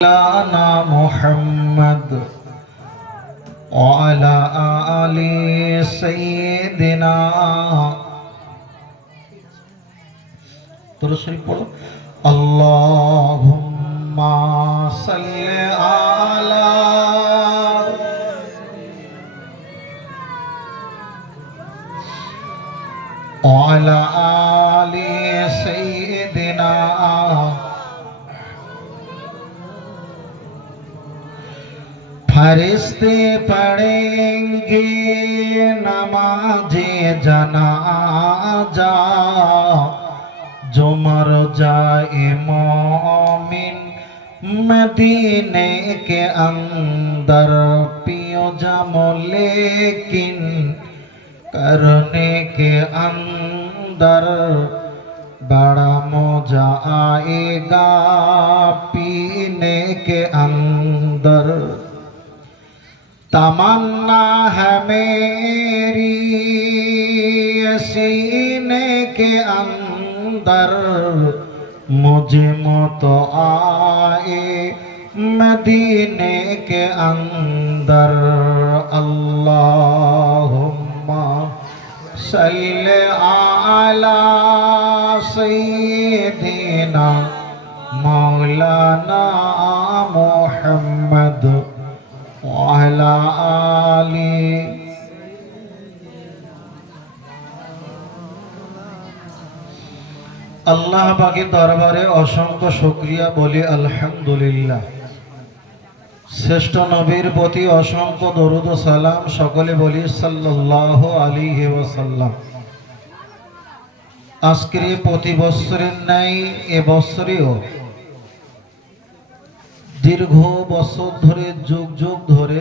مولانا محمد وعلى آل سيدنا شریف پڑھو اللهم صل على وعلى آل سيدنا फरिश्ते पढ़ेंगे नमाज़े जनाजा जो मर जाए मोमिन मदीने के अंदर पियो जमो लेकिन करने के अंदर बड़ा मजा आएगा पीने के अंदर। तमन्ना है मेरी सीने के अंदर मुझे मौत आए मदीने के अंदर। अल्लाहुम्मा सल्ले आला सय्यिदिना मौलाना मुहम्मद ওয়ালা আলি। আল্লাহ পাকের দরবারে অসংখ্য শুকরিয়া বলি আলহামদুলিল্লাহ। শ্রেষ্ঠ নবীর প্রতি অসংখ্য দরুদ ও সালাম, সকলে বলি সাল্লাল্লাহু আলাইহি ওয়াসাল্লাম। আজকের প্রতি বছরের ন্যায় এবছরেও দীর্ঘ বছর ধরে যুগ যুগ ধরে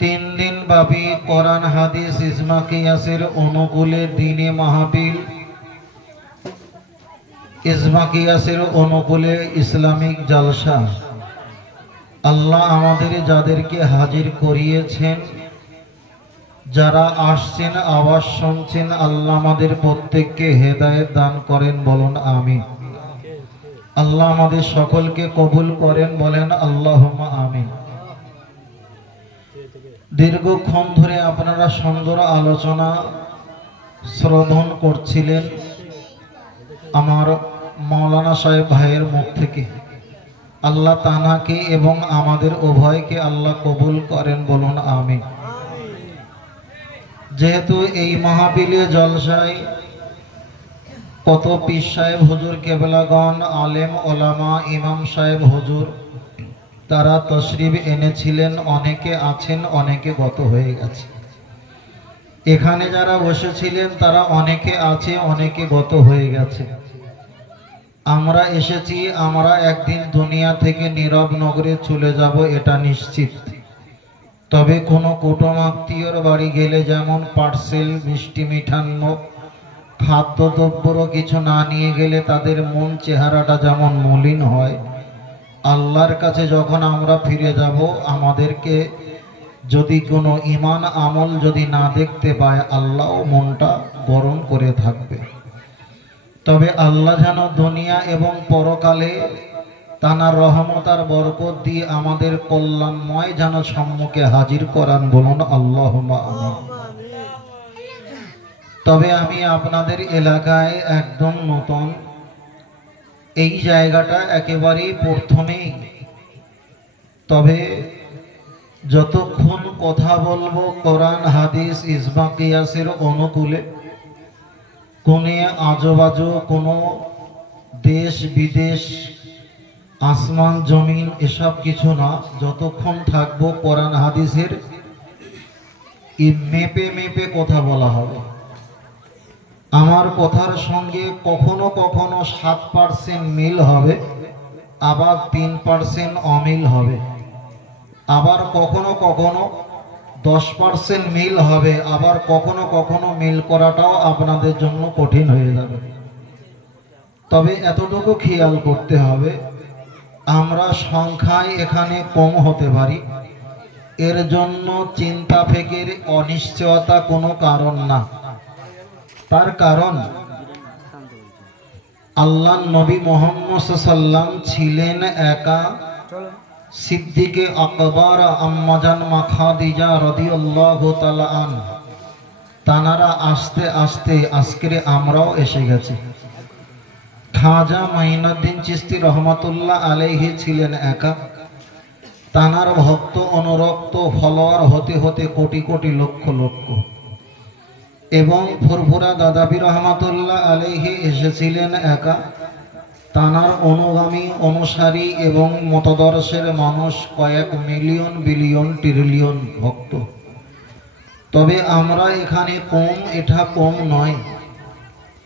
3 দিন ব্যাপী কোরআন হাদিস ইজমা কিয়াসের অনুকূলে দিনে মাহফিল, ইজমা কিয়াসের অনুকূলে ইসলামিক জলসা আল্লাহ আমাদের যাদেরকে হাজির করিয়েছেন, যারা আসছেন আওয়াজ শুনছেন, আল্লাহ আমাদের প্রত্যেককে হেদায়েত দান করেন, বলুন আমিন। আল্লাহ আমাদের সকলকে কবুল করেন, বলেন আল্লাহুম্মা আমিন। দীর্ঘক্ষণ ধরে আপনারা সুন্দর আলোচনা শ্রবণ করছিলেন আমার মাওলানা সাহেব ভাইয়ের মুখ থেকে। আল্লাহ তানাকে এবং আমাদের উভয়কে আল্লাহ কবুল করেন, বলুন আমিন। যেহেতু এই মাহফিলে জলসায় কত পীর সাহেব হুজুর কেবলাগণ, আলেম ওলামা, ইমাম সাহেব হুজুর তারা তশরিফ এনেছিলেন, অনেকে আছেন, অনেকে গত হয়ে গেছে। এখানে যারা বসেছিলেন তারা অনেকে আছে, অনেকে গত হয়ে গেছে। আমরা এসেছি, আমরা একদিন দুনিয়া থেকে নীরব নগরে চলে যাব, এটা নিশ্চিত। তবে কোনো কুটুমাত্মীয়র বাড়ি গেলে যেমন পার্সেল, মিষ্টি মিঠান্ন, খাদ্যদ্রব্যরও কিছু না নিয়ে গেলে তাদের মন চেহারাটা যেমন মলিন হয়, আল্লাহর কাছে যখন আমরা ফিরে যাব আমাদেরকে যদি কোনো ঈমান আমল যদি না দেখতে পায়, আল্লাহও মনটা গরম করে থাকবে। তবে আল্লাহ যেন দুনিয়া এবং পরকালে তানার রহমত আর বরকত দিয়ে আমাদের কল্যাণময় যেন সম্মুখে হাজির করান, বলুন আল্লাহুম্মা আমিন। তবে আমি আপনাদের এলাকায় একদম নতুন, এই জায়গাটা একেবারেই প্রথমেই। তবে যতক্ষণ কথা বলবো কোরআন হাদিস ইজমা কিয়াসের অনুকূলে, কোনো আজোবাজো কোনো দেশ বিদেশ আসমান জমিন এসব কিছু না, যতক্ষণ থাকবো কোরআন হাদিসের মেপে মেপে কথা বলা হবে। আমার কথার সঙ্গে কখনো কখনো 7% মিল হবে, আবার 3% অমিল হবে, আবার কখনো কখনো 10% মিল হবে, আবার কখনো কখনো মিল করাটাও আপনাদের জন্য কঠিন হয়ে যাবে। তবে এতটুকু খেয়াল করতে হবে, আমরা সংখ্যায় এখানে কম হতে পারি, এর জন্য চিন্তা ফিকির অনিশ্চয়তা কোনো কারণ না। তার কারণ আল্লাহ নবী মুহাম্মদ সাল্লাম ছিলেন একা, সিদ্দিকে আকবর আম্মাজান মা খাদিজা রাদিয়াল্লাহু তাআলা আনহা তানারা আস্তে আস্তে আজকে আমরাও এসে গেছি। খাজা মাইনুদ্দিন চিশতি রহমাতুল্লাহ আলাইহি ছিলেন একা, তানার ভক্ত অনুরক্ত ফলোয়ার হতে হতে কোটি কোটি লক্ষ লক্ষ। এবং ফুরফুরা দাদাবি রহমাতুল্লাহ আলাইহি এসেছিলেন একা, তানার অনুগামী অনুসারী এবং মতদর্শের মানুষ কয়েক মিলিয়ন বিলিয়ন ট্রিলিয়ন ভক্ত। তবে আমরা এখানে কম, এটা কম নয়।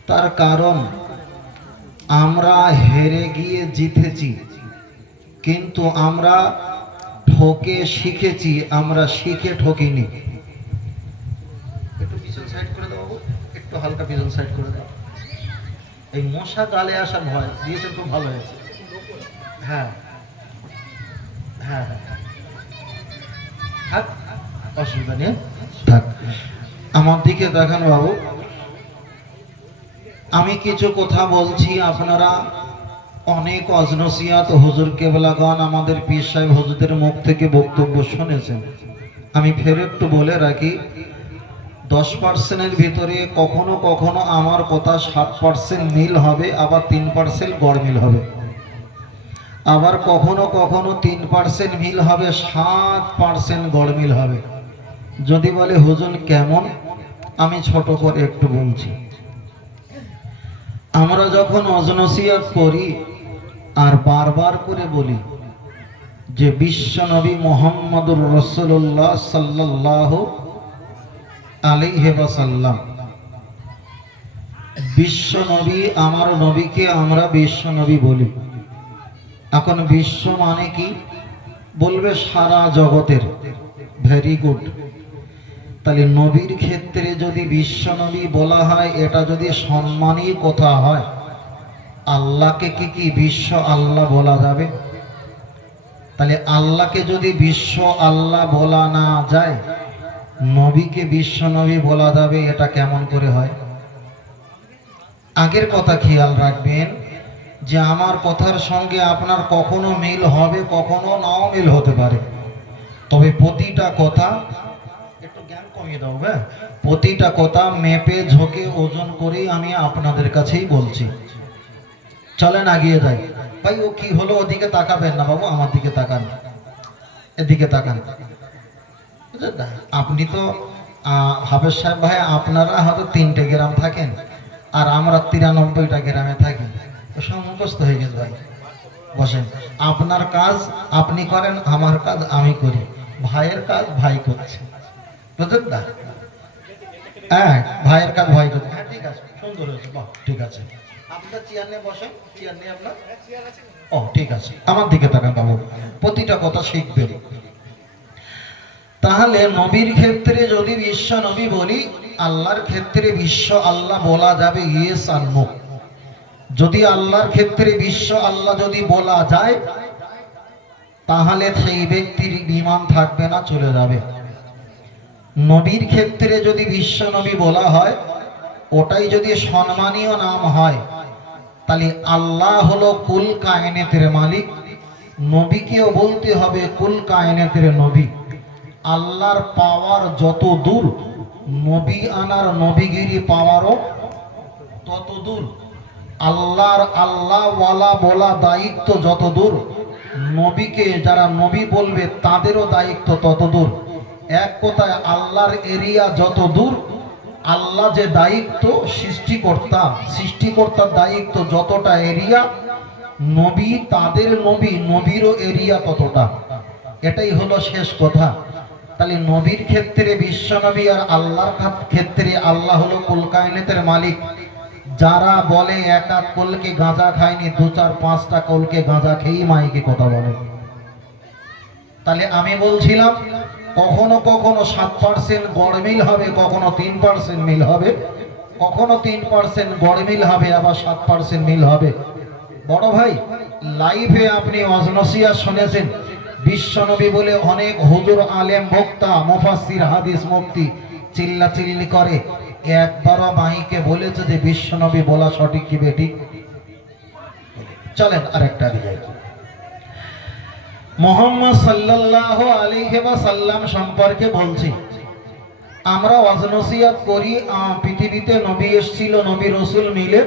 তার কারণ আমরা হেরে গিয়ে জিতেছি, কিন্তু আমরা ঠকে শিখেছি, আমরা শিখে ঠকিনি। একটু পিছন সাইড করে দাও, একটু হালকা পিছন সাইড করে দাও। এই মশা গালে আসার ভয় দিয়েছে, খুব ভালো হয়েছে। হ্যাঁ হ্যাঁ হ্যাঁ, অসুবিধা নেই, থাক। আমার দিকে দেখান বাবু, আমি কিছু কথা বলছি, আপনারা অনেক অজনসিয়াত হুজুর কেবলাগণ আমাদের পীর সাহেব হুজুরদের মুখ থেকে বক্তব্য শুনেছেন। আমি ফের একটু বলে রাখি, 10%-এর ভিতরে কখনো কখনো আমার কথা 60% মিল হবে, আবার 3% গড়মিল হবে। আবার কখনো কখনো 3% মিল হবে, 7% গড়মিল হবে। যদি বলে হুজুর কেমন, আমি ছোট করে একটু বলছি। আমরা যখন অজনসিয়াত করি আর বারবার করে বলি যে বিশ্ব নবী মুহাম্মদুর রাসূলুল্লাহ সাল্লাল্লাহু আলাইহি ওয়াসাল্লাম, বিশ্ব নবী, আমার নবীকে আমরা বিশ্ব নবী বলি। এখন বিশ্ব মানে কি বলবে? সারা জগতের। Very good. তাহলে নবীর ক্ষেত্রে যদি বিশ্ব নবী বলা হয়, এটা যদি সম্মানী কথা হয়, আল্লাহকে কি বিশ্ব আল্লাহ বলা যাবে? তাহলে আল্লাহকে যদি বিশ্ব আল্লাহ বলা না যায়, নবীকে বিশ্ব নবী বলা যাবে, এটা কেমন করে হয়? আগের কথা খেয়াল রাখবেন যে আমার কথার সঙ্গে আপনার কখনো মিল হবে, কখনো নাও মিল হতে পারে। তবে প্রতিটা কথা, একটু জ্ঞান কমিয়ে দাও, হ্যাঁ, প্রতিটা কথা মেপে ঝোঁকে ওজন করেই আমি আপনাদের কাছেই বলছি। চলেন আগিয়ে যাই। ভাই ও কি হলো, ওদিকে তাকাবেন না বাবু, আমার দিকে তাকান, এদিকে তাকান। আপনি তো হাফেজ সাহেব ভাই, আপনারা হয়তো 3টে গ্রাম থাকেন আর আমরা 93টা গ্রামে থাকি, সব মুখস্থ হয়ে গেছে। ভাই বসেন, আপনার কাজ আপনি করেন, আমার কাজ আমি করি, ভাইয়ের কাজ ভাই করছে, বুঝলেন না? হ্যাঁ, ভাইয়ের কাজ ভাই করছে। হ্যাঁ ঠিক আছে, সুন্দর হয়েছে, বাহ ঠিক আছে। আপনার চেয়ার নিয়ে বসেন, চেয়ার নিয়ে আপনার, ও ঠিক আছে। আমার দিকে তাকান বাবু, প্রতিটা কথা শিখবেন। তাহলে নবীর ক্ষেত্রে যদি বিশ্ব নবী বলি, আল্লাহর ক্ষেত্রে বিশ্ব আল্লাহ বলা যাবে ইয়েস আর নো। যদি আল্লাহর ক্ষেত্রে বিশ্ব আল্লাহ যদি বলা যায়, তাহলে সেই ব্যক্তির ঈমান থাকবে না, চলে যাবে। নবীর ক্ষেত্রে যদি বিশ্ব নবী বলা হয়, ওটাই যদি সম্মানীয় নাম হয়, তাহলে আল্লাহ হলো কুল কায়নাতের মালিক, নবীকেও বলতে হবে কুল কায়নাতের নবী। আল্লাহর পাওয়ার যত দূর, নবী আনার নবীগিরি পাওয়ারও তত দূর। আল্লাহর আল্লাহওয়ালা বলা দায়িত্ব যত দূর, নবীকে যারা নবী বলবে তাদেরও দায়িত্ব তত দূর। এক কথায় আল্লাহর এরিয়া যত দূর, আল্লাহ যে দায়িত্ব সৃষ্টিকর্তার দায়িত্ব যতটা এরিয়া, নবী তাদের নবী, নবীরও এরিয়া ততটা। এটাই হলো শেষ কথা। তাহলে নবীর ক্ষেত্রে বিশ্ব নবী আর আল্লাহর ক্ষেত্রে আল্লাহ হলো কুল কায়নাতের মালিক। যারা বলে একা কলকে গাঁজা খায়নি, 2-4-5টা কলকে গাঁজা খেয়েই মাইকে কথা বলে। তাহলে আমি বলছিলাম কখনো কখনো 7% গড়মিল হবে, কখনো 3% মিল হবে, কখনো 3% গড়মিল হবে, আবার 7% মিল হবে। বড় ভাই, লাইভে আপনি অজনসিয়া শুনেছেন, বিশ্বনবী বলে অনেক হুজুর আলেম বক্তা মুফাসসির হাদিস মুফতি চিল্লাচিল্লি করে, একবারও মাইকে বলেছে যে বিশ্বনবী বলা সঠিক কি বেঠিক? চলেন আরেকটা যাই। মুহাম্মদ সাল্লাল্লাহু আলাইহি ওয়াসাল্লাম সম্পর্কে বলছি, আমরা ওয়াজ নসিহত করি পৃথিবীতে নবী এসেছিল, নবী রসুল মিলে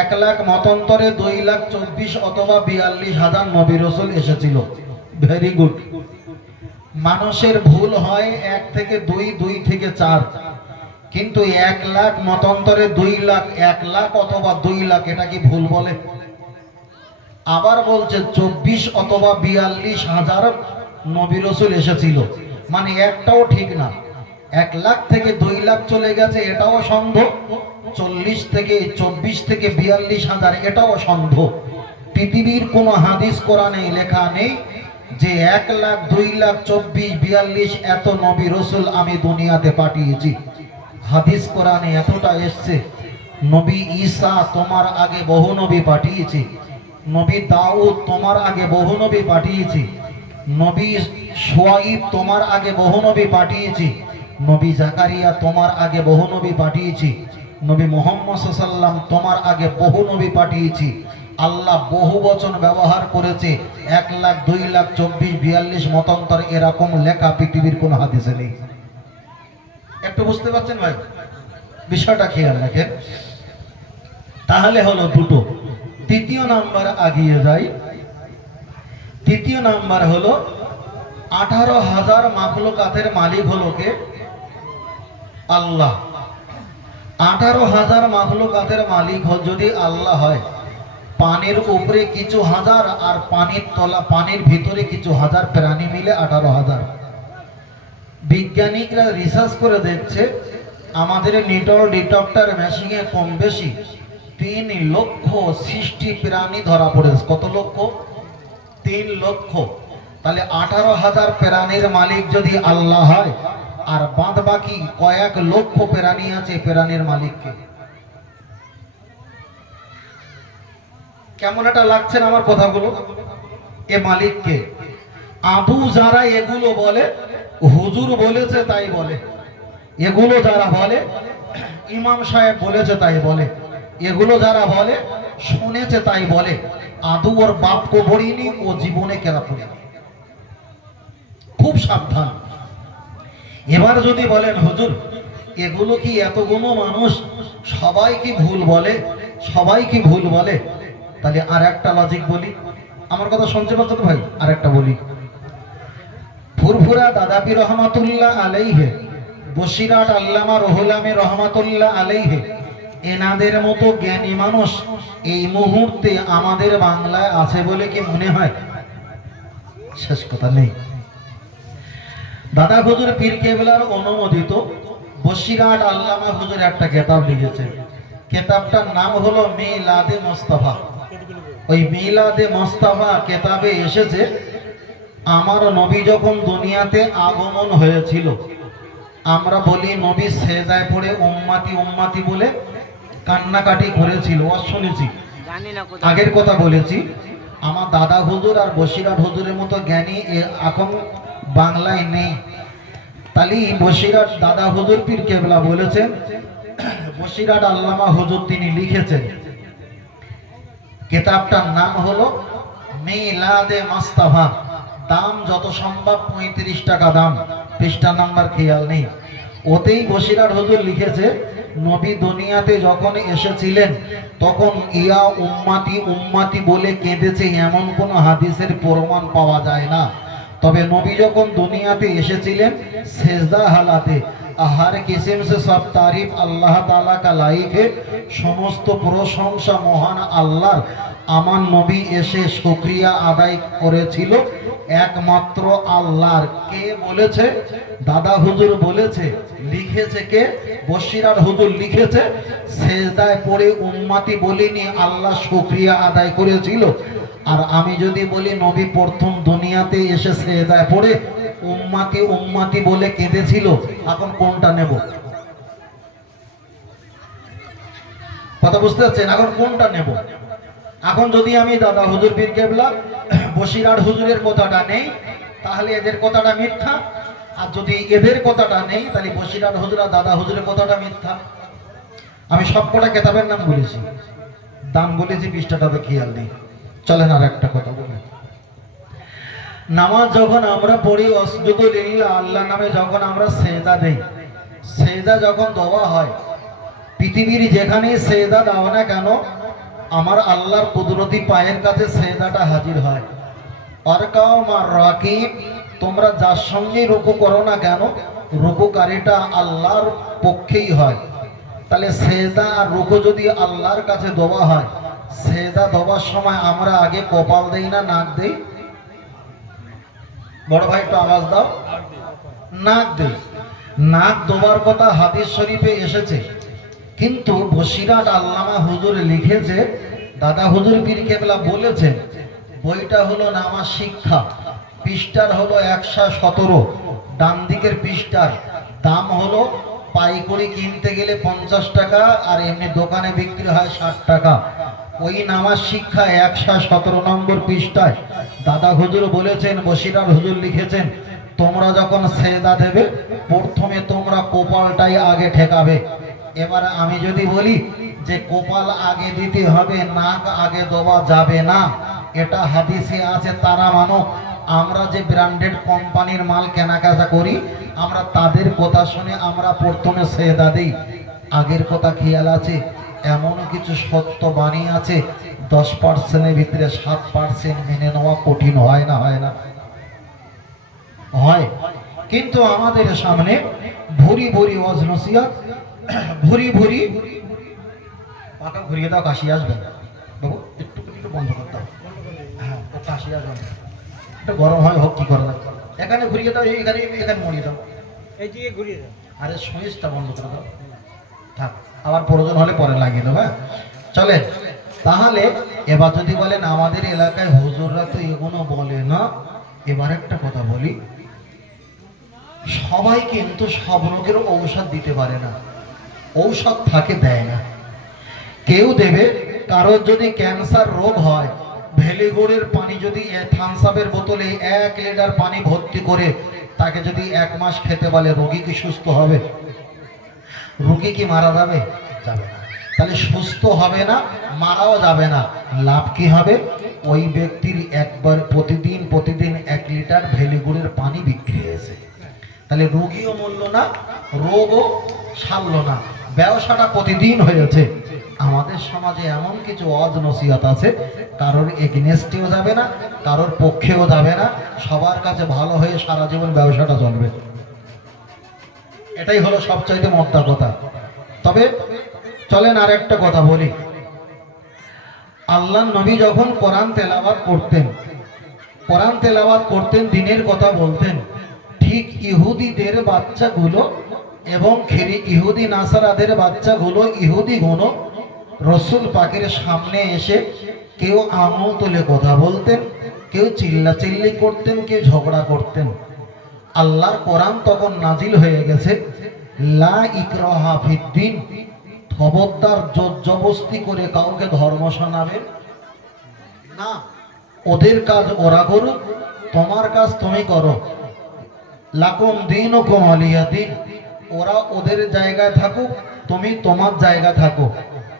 1 লাখ মতান্তরে 2,24,000 অথবা 42,000 নবী রসুল এসেছিল। Very good. মানুষের ভুল হয় 1 থেকে 2, 2 থেকে 4, কিন্তু 1 লাখ মতান্তরে 2 লাখ, 1 লাখ অথবা 2 লাখ, এটা কি ভুল বলে? আবার বলছে 24 অথবা 42,000 নবী রসুল এসেছিল, মানে একটাও ঠিক না। 1 লাখ থেকে 2 লাখ চলে গেছে, এটাও সন্দেহ। 24 থেকে 42,000 এটাও সন্দেহ। পৃথিবীর কোনো হাদিস কোরআনে লেখা নেই যে 1 লাখ, 2 লাখ, 24, 42 এত নবী রসুল আমি দুনিয়াতে পাঠিয়েছি। হাদিস কোরআনে এতটা এসছে, নবী ঈসা তোমার আগে বহু নবী পাঠিয়েছি, নবী দাউদ তোমার আগে বহু নবী পাঠিয়েছি, নবী শুআইব তোমার আগে বহু নবী পাঠিয়েছি, নবী জাকারিয়া তোমার আগে বহু নবী পাঠিয়েছি, নবী মুহাম্মদ সাল্লাল্লাহু আলাইহি ওয়াসাল্লাম তোমার আগে বহু নবী পাঠিয়েছি। আল্লাহ বহু বচন ব্যবহার করেছে। 1 লাখ, 2 লাখ, 24, 42 মতান্তর এরকম লেখা পৃথিবীর কোন হাদিসে নেই। একটু বুঝতে পারছেন ভাই? বিষয়টা খেয়াল রাখেন। তাহলে হলো দুটো। তৃতীয় নাম্বার আগিয়ে যাই। তৃতীয় নাম্বার হলো 18,000 মাখলুকাতের মালিক হলো কে? আল্লাহ। 18,000 মাখলুকাতের মালিক যদি আল্লাহ হয়, পানির উপরে কিছু হাজার আর পানির তলা, পানির ভিতরে কিছু হাজার প্রাণী মিলে 18,000। বিজ্ঞানিকরা রিসার্চ করে দেখছে আমাদের নিটল ডিটেক্টর মেশিনে কম বেশি 3 লক্ষ সৃষ্টি প্রাণী ধরা পড়েছে। কত লক্ষ? 3 লক্ষ। তাহলে 18,000 প্রাণীর মালিক যদি আল্লাহ হয়, আর বাদ বাকি কয়েক লক্ষ প্রাণী আছে, প্রাণীর মালিককে কেমন এটা লাগছেন আমার কথাগুলো? এ মালিককে আবু যারা এগুলো বলে, হুজুর বলেছে তাই বলে, এগুলো যারা বলে ইমাম সাহেব বলেছে তাই বলে, এগুলো যারা বলে শুনেছে তাই বলে, আদু ওর বাপ কো বড়িনি, ও জীবনে কেরা পড়েনি। খুব সাবধান। এবার যদি বলেন হুজুর এগুলো কি এতগুলো মানুষ সবাই কি ভুল বলে? সবাই কি ভুল বলে? তাহলে আর একটা লজিক বলি। আমার কথা শুনতে পাচ্ছ তো ভাই? আর একটা বলি। ফুরফুরা দাদাপি রহমাতুল্লাহ আলাইহে, বসিরাট আল্লামা রুহুল আমিন রহমাতুল্লাহ আলাইহে, এনাদের মতো জ্ঞানী মানুষ এই মুহূর্তে আমাদের বাংলায় আছে বলে কি মনে হয়? শেষ কথা নেই। দাদা হুজুর পীর কেবলার অনুমোদিত বসিরাট আল্লামা হুজুর একটা কিতাব লিখেছে। কিতাবটার নাম হলো মিলাদে মুস্তাফা। ওই মিলাদে মুস্তাফা কিতাবে এসেছে আমার নবী যখন দুনিয়াতে আগমন হয়েছিল, আমরা বলি নবী সেজদায় পড়ে উম্মতি উম্মতি বলে কান্নাকাটি করেছিল। শুনেছি, আগের কথা বলেছি। আমার দাদা হুজুর আর বসিরাট হুজুরের মতো জ্ঞানী এখন বাংলায় নেই। তাহলে বসিরাট দাদা হুজুর পীর কেবলা বলেছেন, বসিরাট আল্লামা হুজুর তিনি লিখেছেন, কিতাবটার নাম হলো মিলাদে মুস্তাফা। দাম যত সম্ভব 35 টাকা দাম। পৃষ্ঠা নাম্বার খেয়াল নেই। ওতেই বসিরাট হুজুর লিখেছে নবী দুনিয়াতে যখন এসেছিলেন তখন ইয়া উম্মাতি উম্মাতি বলে কেঁদেছে, এমন কোন হাদিসের প্রমাণ পাওয়া যায় না। তবে নবী যখন দুনিয়াতে এসেছিলেন সেজদা হালাতে, हर किस्म से सब तारीफ अल्लाह ताला का लाइक है, समस्त प्रशंसा महान আল্লাহর। আমার নবী এসে শুকরিয়া আদায় করেছিল একমাত্র আল্লাহর। কে বলেছে? দাদা হুজুর বলেছে। লিখেছে কে? বসিরাট হুজুর লিখেছে। সেজদায় পড়ে উম্মতি বলিনি, আল্লাহ শুকরিয়া আদায় করেছিল। আর আমি যদি বলি নবী প্রথম দুনিয়াতে এসে সেজদায় পড়ে উম্মতি উম্মতি বলে কেঁদেছিল, এখন কোনটা নেব? কথা বুঝতে পারছেন? এখন কোনটা নেব? এখন যদি আমি দাদা হুজুর পীর কেবলা বসিরাট হুজুরের কথাটা নেই তাহলে এদের কথাটা মিথ্যা, আর যদি এদের কথাটা নেই তাহলে বসিরাট হুজুর আর দাদা হুজুরের কথাটা মিথ্যা। আমি সবকটা কিতাবের নাম বলেছি, দাম বলেছি, পৃষ্ঠাটাতে খেয়াল নেই। চলেন আর একটা কথা বলি। নামাজ যখন আমরা পড়ি অসজুদু লিল্লাহ, আল্লাহ নামে যখন আমরা সেজদা দেই, সেজদা যখন দেওয়া হয়, পৃথিবীর যেখানেই সেজদা দাও না কেন, আমার আল্লাহর কুদরতি পায়ের কাছে সেজদাটা হাজির হয়। আর কাও মার রাকিব, তোমরা যার সঙ্গেই রুকু করো না কেন, রুকুকারীটা আল্লাহর পক্ষেই হয়। তাহলে সেজদা আর রুকু যদি আল্লাহর কাছে দেওয়া হয়, সেজদা দেওয়ার সময় আমরা আগে কপাল দেই না নাক দেই? বড় ভাই একটু আওয়াজ দাও। নাক দেই। নাক দেওয়ার কথা হাদিস শরীফে এসেছে, কিন্তু বসিরাট আল্লামা হুজুর লিখেছে, দাদা হুজুর পীর কেবলা বলেছেন, বইটা হলো নামাজ শিক্ষা, পৃষ্ঠার হলো 117, ডান দিকের পৃষ্ঠার দাম হলো পাইকারি কিনতে গেলে 50 টাকা, আর এমনি দোকানে বিক্রি হয় 60 টাকা। ওই নামাজ শিক্ষা 117 নম্বর পৃষ্ঠায় দাদা হুজুর বলেছেন, বসিরাট হুজুর লিখেছেন, তোমরা যখন সেজদা দেবে প্রথমে তোমরা কপালটাই আগে ঠেকাবে। এবারে আমি যদি বলি যে কপাল আগে দিতে হবে, নাক আগে দেওয়া যাবে না, এটা হাদিসে আছে, তারা মানো। আমরা যে ব্র্যান্ডেড কোম্পানির মাল কেনাকাটা করি, আমরা তাদের কথা শুনে আমরা প্রথমে সেজদা দিই। আগের কথা খেয়াল আছে, এমন কিছু সত্য বাণী আছে 10%-এর ভিতরে 7% মেনে নেওয়া কঠিন হয় না? হয় না? হয়। কিন্তু আমাদের সামনে ভুরি ভুরি ওয়াজ নসিহত, ভুরি ভুরি পাকা ঘুরিয়ে দাও, কাশি আসবে বাবু, একটু বন্ধ করতে হবে। হ্যাঁ, ও কাশি আসবে, একটু গরম হয় হোক, কি করে দাও, এখানে ঘুরিয়ে দাও, এখানে এখানে মরিয়ে দাও, এই দিকে ঘুরিয়ে দাও। আরে সুইচটা বন্ধ করে দাও, থাক, আবার প্রয়োজন হলে পরে লাগিয়ে দেবো। হ্যাঁ, চলেন। তাহলে এবার যদি বলেন আমাদের এলাকায় হুজুররা তো এগুলো বলে না, এবার একটা কথা বলি, সবাই কিন্তু সব রোগের ঔষধ দিতে পারে না, ঔষধ থাকে দেয় না। কেউ দেবে, কারোর যদি ক্যান্সার রোগ হয়, ভেলিগুড়ের পানি যদি থামস আপের বোতলে 1 লিটার পানি ভর্তি করে তাকে যদি 1 মাস খেতে বলে, রোগী কি সুস্থ হবে? রোগী কি মারা যাবে? যাবে না। তাহলে সুস্থ হবে না, মারাও যাবে না, লাভ কি হবে? ওই ব্যক্তির একবার প্রতিদিন 1 লিটার ভেলিগুড়ের পানি বিক্রি হয়েছে। তাহলে রোগীও মরল না, রোগও সারল না, ব্যবসাটা প্রতিদিন হয়েছে। আমাদের সমাজে এমন কিছু ওয়াজ নসিহত আছে, কারোর এগেনস্টেও যাবে না, কারোর পক্ষেও যাবে না, সবার কাছে ভালো হয়ে সারা জীবন ব্যবসাটা চলবে। এটাই হলো সবচাইতে মোদ্দা কথা। তবে চলেন আর একটা কথা বলি, আল্লাহর নবী যখন কোরআন তেলাওয়াত করতেন, কোরআন তেলাওয়াত করতেন, দিনের কথা বলতেন, ঠিক ইহুদিদের বাচ্চাগুলো এবং ইহুদি নাসারাদের বাচ্চাগুলো, ইহুদি গুণ রসুল পাকের সামনে এসে কেউ আঙুল তুলে কথা বলতেন, কেউ চিল্লাচিল্লি করতেন, কেউ ঝগড়া করতেন। আল্লাহর কোরআন তখন নাজিল হয়ে গেছে, লা ইকরাহা ফিদ্দিন, খবরদার জোর জবরদস্তি করে কাউকে ধর্ম শোনাবে না। ওদের কাজ ওরা করুক, তোমার কাজ তুমি করো। লাকুম দীনুকুম ওয়ালিয়া দীন, ওরা ওদের জায়গায় থাকুক, তুমি তোমার জায়গা থাকো।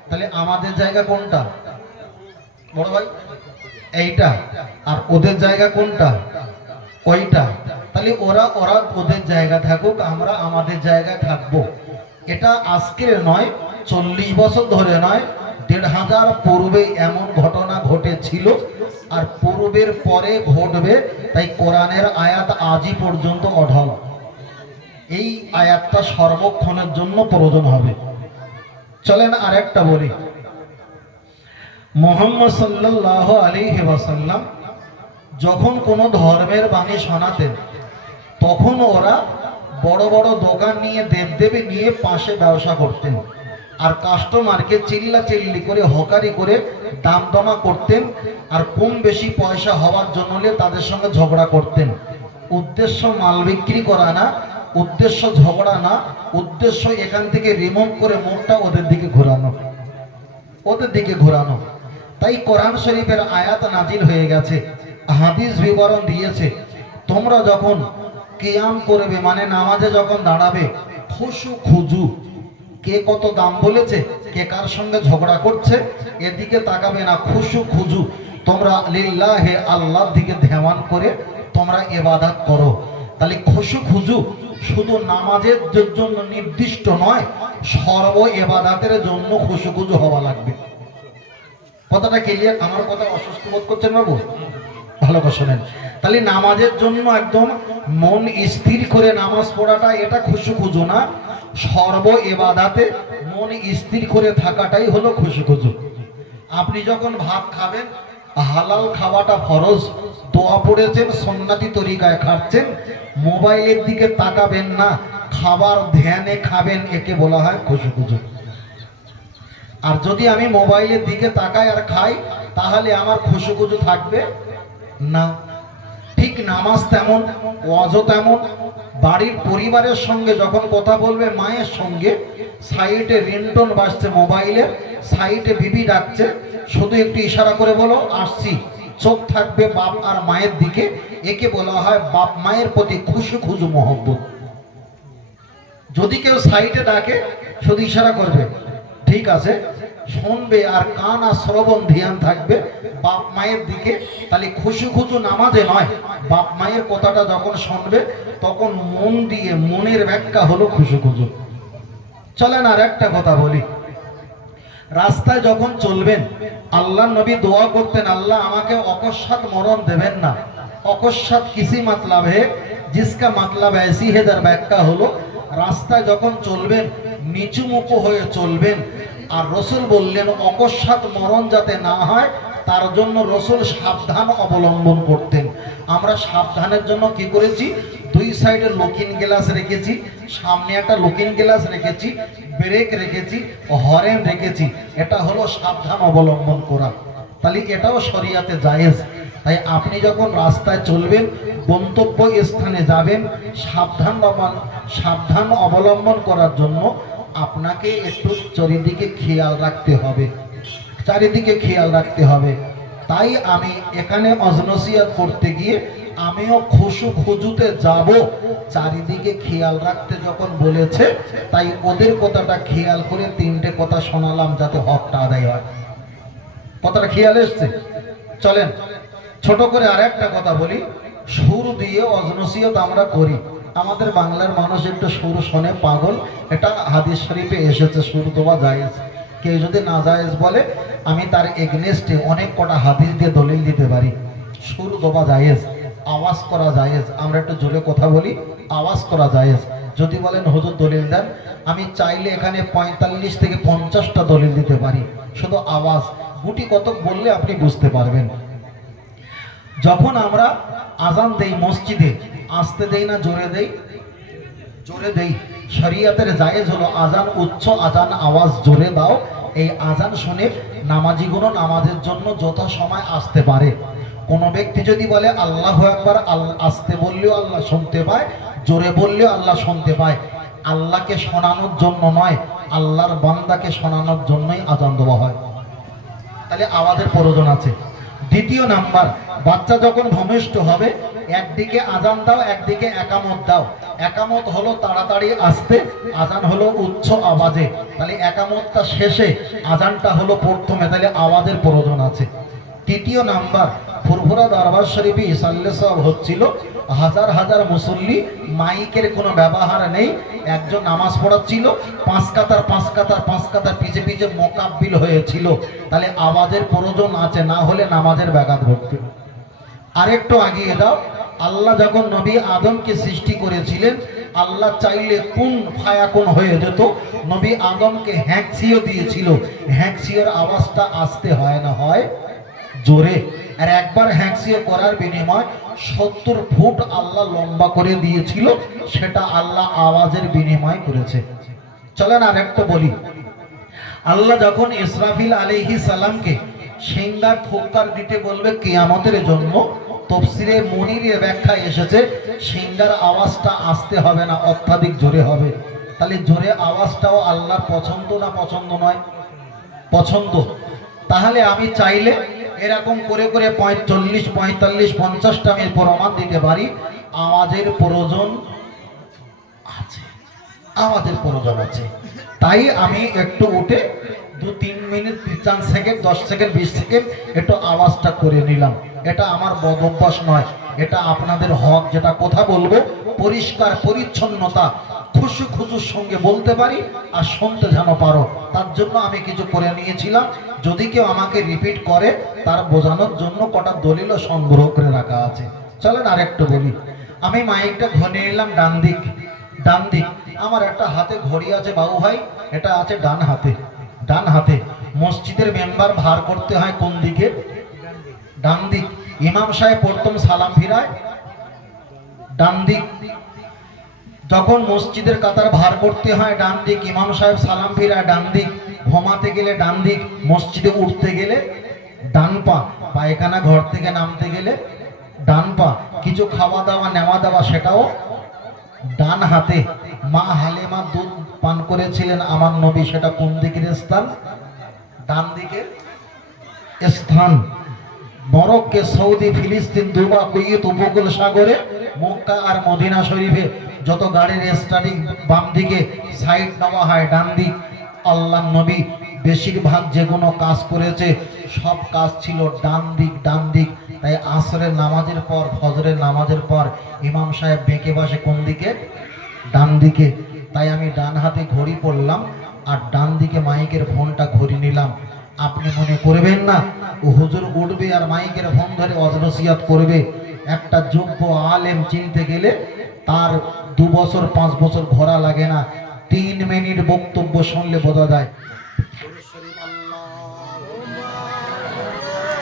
তাহলে আমাদের জায়গা কোনটা বড় ভাই? এইটা। আর ওদের জায়গা কোনটা? ওইটা। তাহলে ওরা ওদের জায়গা থাকুক, আমরা আমাদের জায়গায় থাকবো। এটা আজকের নয়, 40 বছর ধরে নয়, 1500 পূর্বে এমন ঘটনা ঘটেছিল, আর পূর্বের পরে ঘটবে। তাই কোরআনের আয়াত আজই পর্যন্ত অঢল। এই আয়াতটা সর্বক্ষণের জন্য প্রয়োজন হবে। চলেন আর একটা বলি, মুহাম্মদ সাল্লাল্লাহু আলাইহি ওয়াসাল্লাম যখন কোনো ধর্মের বাণী শোনাতেন, তখন ওরা বড় বড় দোকান নিয়ে, দেবদেবী নিয়ে পাশে ব্যবসা করতেন, আর কাস্টমারকে চিল্লাচিল্লি করে, হকারি করে দাম দমা করতেন, আর কম বেশি পয়সা হওয়ার জন্য তাদের সঙ্গে ঝগড়া করতেন। উদ্দেশ্য মাল বিক্রি করা না, উদ্দেশ্য ঝগড়া না, উদ্দেশ্য এখান থেকে রিমুভ করে মুখটা ওদের দিকে ঘোরানো, ওদের দিকে ঘোরানো। তাই কোরআন শরীফের আয়াত নাজিল হয়ে গেছে, হাদিস বিবরণ দিয়েছে, তোমরা যখন কিয়াম করবে, মানে নামাজে যখন দাঁড়াবে, খুশু খুজু, কে কত দাম বলেছে, কে কার সঙ্গে ঝগড়া করছে, এদিকে তাকাবে না, খুশু খুজু। তোমরা লিল্লাহে আল্লাহর দিকে ধ্যান করে তোমরা ইবাদত করো। তাহলে খুশু খুজু শুধু নামাজের জন্য নির্দিষ্ট নয়, সর্ব ইবাদতের জন্য খুশু খুজু হওয়া লাগবে। কথাটা ক্লিয়ার? আমার কথা অসুস্থ বোধ করছেন বাবু? ভালো করে শোনেন। তাহলে নামাজের জন্য একদম মন স্থির করে নামাজ পড়াটা এটা খুশু খুজু না, সর্ব ইবাদতে মন স্থির করে থাকাটাই হলো খুশু খুজু। আপনি যখন ভাত খাবেন, হালাল খাওয়াটা ফরজ, দোয়া পড়েছেন, সুন্নতি তরিকায় খাচ্ছেন, মোবাইলের দিকে তাকাবেন না, খাবার ধ্যানে খাবেন, একে বলা হয় খুশু খুজু। আর যদি আমি মোবাইলের দিকে তাকাই আর খাই, তাহলে আমার খুশু খুজু থাকবে না। ঠিক নামাজ তেমন, ওয়াজও তেমন। বাড়ির পরিবারের সঙ্গে যখন কথা বলবে, মায়ের সঙ্গে সাইডে রিংটোন বাজছে মোবাইলের, সাইডে বিবি ডাকছে, শুধু একটু ইশারা করে বলো আসছি, চোখ থাকবে বাপ আর মায়ের দিকে, একে বলা হয় বাপ মায়ের প্রতি খুশু খুজু মহব্বত। যদি কেউ সাইডে ডাকে শুধু ইশারা করবে, ঠিক আছে, শুনবে, আর কান আর শ্রবণ ধ্যান থাকবে বাপ মায়ের দিকে, তাহলে খুশু খুজু নামাজে নয়, বাপ মায়ের কথাটা যখন শুনবে তখন মন দিয়ে, মনের ব্যাখ্যা হলো খুশু খুজু। চলেন আর একটা কথা বলি। রাস্তায় যখন চলবেন, আল্লাহ নবী দোয়া করতেন, আল্লাহ আমাকে অকস্মাৎ মরণ দেবেন না। অকস্মাৎ কিসি मतलब है जिसका मतलब ऐसी है, যার ব্যাখ্যা হলো রাস্তায় যখন চলবেন নিচু মুখ হয়ে চলবেন। আর রসুল বললেন অকস্মাৎ মরণ যাতে না হয় তার জন্য রসুল সাবধান অবলম্বন করতেন। আমরা সাবধানের জন্য কি করেছি? দুই সাইডে লুকিং গ্লাস রেখেছি, সামনে একটা লুকিং গ্লাস রেখেছি, ব্রেক রেখেছি, হরেন রেখেছি। এটা হলো সাবধান অবলম্বন করা। তাহলে এটাও শরিয়াতে জায়েজ। তাই আপনি যখন রাস্তায় চলবেন, গন্তব্য স্থানে যাবেন, সাবধান অবলম্বন করার জন্য আপনাকে একটু চারিদিকে খেয়াল রাখতে হবে, চারিদিকে খেয়াল রাখতে হবে। তাই আমি এখানে অজনসিয়াত করতে গিয়ে আমিও খুশু খুজুতে যাব, চারিদিকে খেয়াল রাখতে যখন বলেছে, তাই ওদের কথাটা খেয়াল করে তিনটে কথা শোনালাম যাতে হকটা আদায় হয়। কথাটা খেয়াল এসছে? চলেন ছোট করে আর একটা কথা বলি। সুর দিয়ে অজনসিয়ত আমরা করি। আমাদের বাংলার মানুষ একটু সুর শোনে পাগল, এটা হাদিস শরীফে এসেছে, সুর দেওয়া জায়েজ। কেউ যদি না জায়েজ বলে, আমি তার এগনেস্টে অনেক কটা হাদিস দিয়ে দলিল দিতে পারি। সুর দেওয়া জায়েজ, আওয়াজ করা জায়েজ। আমরা একটু জোরে কথা বলি, আওয়াজ করা জায়েজ। যদি বলেন হুজুর দলিল দেন, আমি চাইলে এখানে 45 থেকে 50টা দলিল দিতে পারি। শুধু আওয়াজ গুটি কতক বললে আপনি বুঝতে পারবেন। যখন আমরা আজান দেই মসজিদে, আস্তে দেই না জোরে দেই? জোরে দেই। শরিয়াতের জায়েজ হলো আজান উচ্চ, আজান আওয়াজ জোরে দাও। এই আজান শুনে নামাজিগুলো নামাজের জন্য যত সময় আসতে পারে। কোন ব্যক্তি যদি বলে আল্লাহু আকবার, আস্তে বললেও আল্লাহ শুনতে পায়, জোরে বললেও আল্লাহ শুনতে পায়। আল্লাহকে শোনানোর জন্য নয়, আল্লাহর বান্দাকে শোনানোর জন্যই আজান দেওয়া হয়। তাহলে আওয়াজের প্রয়োজন আছে। দ্বিতীয় নাম্বার, বাচ্চা যখন ভূমিষ্ঠ হবে, একদিকে আজান দাও, একদিকে একামত দাও। একামত হলো তাড়াতাড়ি আসতে, আজান হলো উচ্চ আওয়াজে। তাহলে একামতটা শেষে, আজানটা হলো প্রথমে, তাহলে আওয়াজের প্রয়োজন আছে। তৃতীয় নাম্বার, ফুরফুরা দরবার শরীফে ইসাল্লে সাহেব হচ্ছিল, হাজার হাজার মুসল্লি, মাইকের কোনো ব্যবহার নেই। একজন নামাজ পড়াচ্ছিল, পাঁচ কাতার পিছে পিছে মোকাব্বিল হয়েছিল। তাহলে আওয়াজের প্রয়োজন আছে, না হলে নামাজের ব্যাঘাত ঘটবে। আরেকটু আগিয়ে দাও। আল্লাহ যখন নবী আদমকে সৃষ্টি করেছিলেন, আল্লাহ চাইলে কোন ফায়াকুন হয়ে যেত। নবী আদমকে হ্যাঁকসিও দিয়েছিল। হ্যাঁকসিওর আওয়াজটা আসতে হয় না, হয় জোরে। আর একবার হ্যাঁকসিও করার বিনিময় 70 ফুট আল্লাহ লম্বা করে দিয়েছিল, সেটা আল্লাহ আওয়াজের বিনিময় করেছে। চলেন আর একটা বলি। আল্লাহ যখন ইসরাফিল আলাইহিস সালামকে সিংহার ফুৎকার দিতে বলবে কিয়ামতের জন্য, তাফসীরে মুনিরে ব্যাখ্যা এসেছে সিংহার আওয়াজটা আসতে হবে না, অত্যাধিক জোরে হবে। তাহলে জোরে আওয়াজটাও আল্লাহর পছন্দ না পছন্দ নয়? পছন্দ। তাহলে আমি চাইলে এরকম করে করে 40, 45, 50টা আমি প্রমাণ দিতে পারি আওয়াজের প্রয়োজন আছে, আওয়াজের প্রয়োজন আছে। তাই আমি একটু উঠে 2-3 মিনিট 3 সেকেন্ড 10 সেকেন্ড 20 সেকেন্ড একটু আওয়াজটা করে নিলাম। এটা আমার বদ অভ্যাস নয়, এটা আপনাদের হক। যেটা কথা বলবো পরিষ্কার পরিচ্ছন্নতা খুশি খুশুর সঙ্গে বলতে পারি আর শুনতে যেন পারো, তার জন্য আমি কিছু করে নিয়েছিলাম। যদি কেউ আমাকে রিপিট করে তার বোঝানোর জন্য কটা দলিল সংগ্রহ করে রাখা আছে। চলেন আরেকটু বলি। আমি মাইকটা ঘনিয়ে নিলাম ডান দিক। ডান দিক আমার একটা হাতে ঘড়ি আছে বাবু ভাই, এটা আছে ডান হাতে। ডান হাতে মসজিদের মেম্বার ভার করতে হয় কোন দিকে? ডান দিক। ইমাম সাহেব প্রথম সালাম ফিরায় ডান দিক। যখন মসজিদের কাতার ভার করতে হয় ডান দিক, ইমাম সাহেব সালাম ফিরায় ডান দিক। ঘুমাতে গেলে ডান দিক, মসজিদে উঠতে গেলে ডান পা, পায়খানা ঘর থেকে নামতে গেলে ডান পা, কিছু খাওয়া দাওয়া নেওয়া দেওয়া সেটাও ডান হাতে। মা হালিমা দুধ পান করেছিলেন আমার নবী, সেটা কোন দিকের স্থান? ডান দিকের স্থান। মরক্কো, সৌদি, ফিলিস্তিন, দুবা, কুয়েত উপকূল সাগরে, মক্কা আর মদিনা শরীফে যত গাড়ির স্টার্টিং বাম দিকে, সাইড নেওয়া হয় ডান দিক। আল্লাহ নবী বেশিরভাগ যে কোনো কাজ করেছে সব কাজ ছিল ডান দিক ডান দিক। তাই আসরের নামাজের পর, ফজরের নামাজের পর ইমাম সাহেব বেঁকে বসে কোন দিকে? ডান দিকে। তাই আমি ডান হাতে ঘড়ি পড়লাম আর ডান দিকে মাইকের ফোনটা ঘড়ি নিলাম। আপনি মনে করবেন না ও হুজুর উঠবে আর মাইকের ফোন ধরে অজনসিয়াত করবে। একটা যোগ্য আলেম চিনতে গেলে তার 2 বছর 5 বছর ঘোরা লাগে না, 3 মিনিট বক্তব্য শুনলে বোঝা যায়